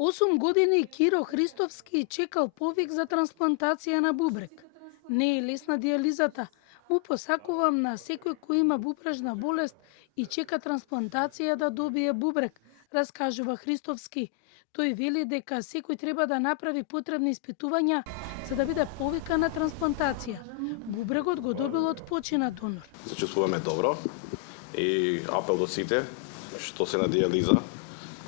8 години Киро Христовски чекал повик за трансплантација на бубрек. Не е лесна диализата. Му посакувам на секој кој има бубрежна болест и чека трансплантација да добие бубрек, раскажува Христовски. Тој вели дека секој треба да направи потребни испитувања за да биде повикан на трансплантација. Бубрегот го добил од починат донор. Се чувствуваме добро и апел до сите што се на диализа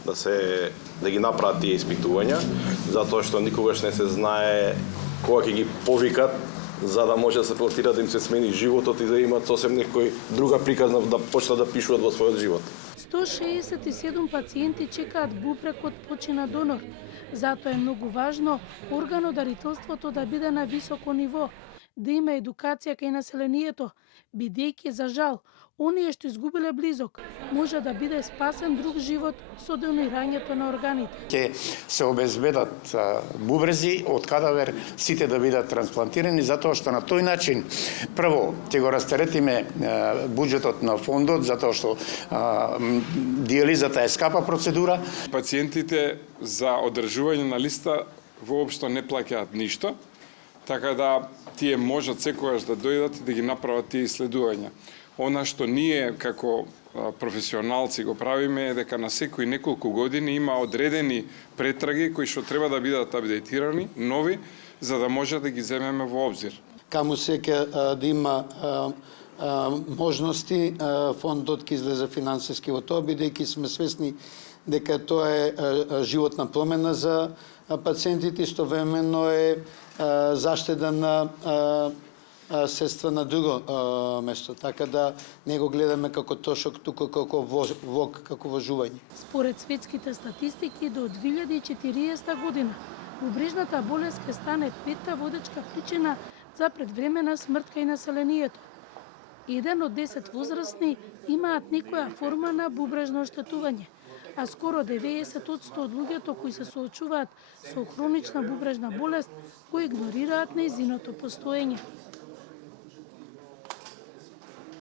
да ги направат тие испитувања, затоа што никогаш не се знае кога ќе ги повикат за да може да се платира да им се смени животот и да имат сосем некој друга приказна да почнат да пишуваат во својот живот. 167 пациенти чекаат бубрек од починат донор. Затоа е многу важно органодарителството да биде на високо ниво, да има едукација кај населението, бидејќи за жал, оние што изгубиле близок, може да биде спасен друг живот со донирањето на органите. Ќе се обезбедат бубрези од кадавер сите да бидат трансплантирани, затоа што на тој начин прво ќе го растеретиме буџетот на фондот, затоа што диализата е скапа процедура. Пациентите за одржување на листа воопшто не плаќаат ништо, така да тие можат секогаш да дојдат и да ги направат тие исследувања. Она што ние како професионалци го правиме е дека на секои неколку години има одредени претраги кои што треба да бидат апдейтирани, нови, за да може да ги земеме во обзир. Каму сека да има можности, фондот ќе излезе финансиски во тоа, бидејќи сме свесни дека тоа е животна промена за пациентите, истовремено е заштеда на сестра на друго место, така да не го гледаме како трошок, туку како влог, како вожување. Според светските статистики, до 2040 година бубрежната болест ќе стане 5-та водечка причина за предвремена смрт кај населението. 1 од 10 возрастни имаат некоја форма на бубрежно оштетување, а скоро 90% од луѓето кои се соочуваат со хронична бубрежна болест го игнорираат нејзиното постоење.